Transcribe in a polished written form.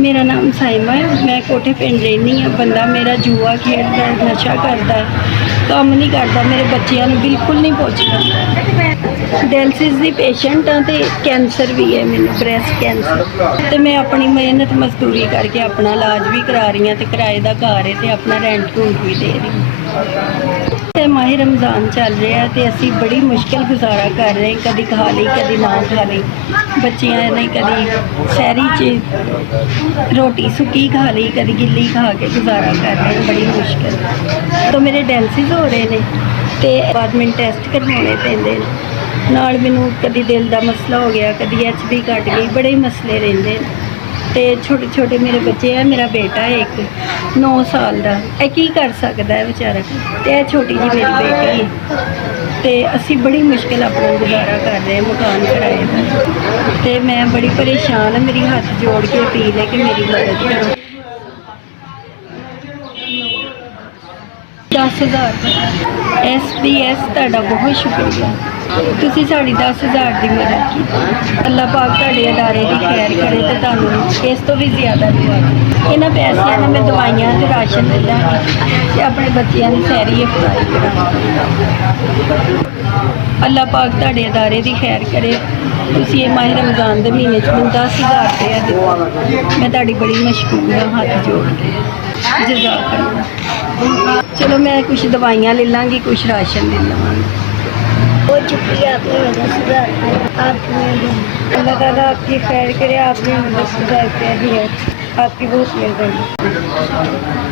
मेरा नाम साइमा है। मैं कोठे पिंड रहनी हाँ। बंदा मेरा जुआ खेलता है, नशा करता है, काम नहीं करता, मेरे बच्चों को बिल्कुल नहीं पुछता। डायलिसिस की पेशेंट हाँ, तो कैंसर भी है, मैंने ब्रैस्ट कैंसर। तो मैं अपनी मेहनत मजदूरी करके अपना इलाज भी करा रही हाँ, तो किराए का घर है, तो अपना रेंट रूंट भी दे रही हूँ। ਤੇ ਮਾਹ ਰਮਜ਼ਾਨ ਚੱਲ ਰਿਹਾ ਤੇ ਅਸੀਂ ਬੜੀ ਮੁਸ਼ਕਿਲ ਗੁਜ਼ਾਰਾ ਕਰ ਰਹੇ, ਕਦੀ ਖਾ ਲਈ ਕਦੀ ਨਾ ਖਾ ਲਈ, ਬੱਚਿਆਂ ਨੇ ਕਦੀ ਸਹਿਰੀ 'ਚ ਰੋਟੀ ਸੁੱਕੀ ਖਾ ਲਈ, ਕਦੀ ਗਿੱਲੀ ਖਾ ਕੇ ਗੁਜ਼ਾਰਾ ਕਰ ਰਹੇ, ਬੜੀ ਮੁਸ਼ਕਿਲ। ਤਾਂ ਮੇਰੇ ਡਾਇਲਿਸਿਸ ਹੋ ਰਹੇ ਨੇ ਤੇ ਬਾਅਦ ਮੈਨੂੰ ਟੈਸਟ ਕਰਵਾਉਣੇ ਪੈਂਦੇ ਨੇ, ਨਾਲ ਮੈਨੂੰ ਕਦੀ ਦਿਲ ਦਾ ਮਸਲਾ ਹੋ ਗਿਆ, ਕਦੀ HB ਘਟ ਗਈ, ਬੜੇ ਹੀ ਮਸਲੇ ਰਹਿੰਦੇ ਨੇ। ਤੇ ਛੋਟੇ ਛੋਟੇ ਮੇਰੇ ਬੱਚੇ ਆ, ਮੇਰਾ ਬੇਟਾ ਹੈ ਇੱਕ 9 ਸਾਲ ਦਾ, ਇਹ ਕੀ ਕਰ ਸਕਦਾ ਹੈ ਵਿਚਾਰਾ, ਤੇ ਇਹ ਛੋਟੀ ਜੀ ਮੇਰੀ ਬੇਟੀ ਹੈ। ਤੇ ਅਸੀਂ ਬੜੀ ਮੁਸ਼ਕਿਲ ਆਪਣਾ ਗੁਜ਼ਾਰਾ ਕਰ ਰਹੇ, ਮਕਾਨ ਕਿਰਾਏ ਦਾ। ਤੇ ਮੈਂ ਬੜੀ ਪਰੇਸ਼ਾਨ ਹਾਂ, ਮੇਰੀ ਹੱਥ ਜੋੜ ਕੇ ਅਪੀਲ ਹੈ ਕਿ ਮੇਰੀ ਮਦਦ ਕਰੋ। 10,000 SBS ਤੁਹਾਡਾ ਬਹੁਤ ਸ਼ੁਕਰੀਆ, ਤੁਸੀਂ ਸਾਡੀ 10,000 ਦੀ ਮਦਦ ਕੀਤੀ। ਅੱਲਾਹ ਪਾਕ ਤੁਹਾਡੇ ਅਦਾਰੇ ਦੀ ਖੈਰ ਕਰੇ ਤੇ ਤੁਹਾਨੂੰ ਇਸ ਤੋਂ ਵੀ ਜ਼ਿਆਦਾ ਦੁਆ। ਇਹਨਾਂ ਪੈਸਿਆਂ ਨਾਲ ਮੈਂ ਦਵਾਈਆਂ ਤੇ ਰਾਸ਼ਨ ਲੈ ਲਾਂਗੀ ਤੇ ਆਪਣੇ ਬੱਚਿਆਂ ਦੀ ਸੈਰੀ ਅਫਜ਼ਾਈ ਕਰਾਂਗੀ। ਅੱਲਾਹ ਪਾਕ ਤੁਹਾਡੇ ਅਦਾਰੇ ਦੀ ਖੈਰ ਕਰੇ। ਤੁਸੀਂ ਇਹ ਮਾਹ ਰਮਜ਼ਾਨ ਦੇ ਮਹੀਨੇ 'ਚ ਮੈਨੂੰ 10,000 ਰੁਪਇਆ ਦਿੱਤਾ, ਮੈਂ ਤੁਹਾਡੀ ਬੜੀ ਮਸ਼ਕੂਰ ਹਾਂ, ਹੱਥ ਜੋੜ ਕੇ ਜਜ਼ਾਕੱਲਾ। चलो मैं कुछ दवाइयाँ ले लाँगी, कुछ राशन ले लवाँगी। बहुत शुक्रिया आपने 10,000 आपने अल्लाह ताला आपकी खैर करे, आपने 10,000 रुपया दिया, आपकी बहुत मेहरबानी।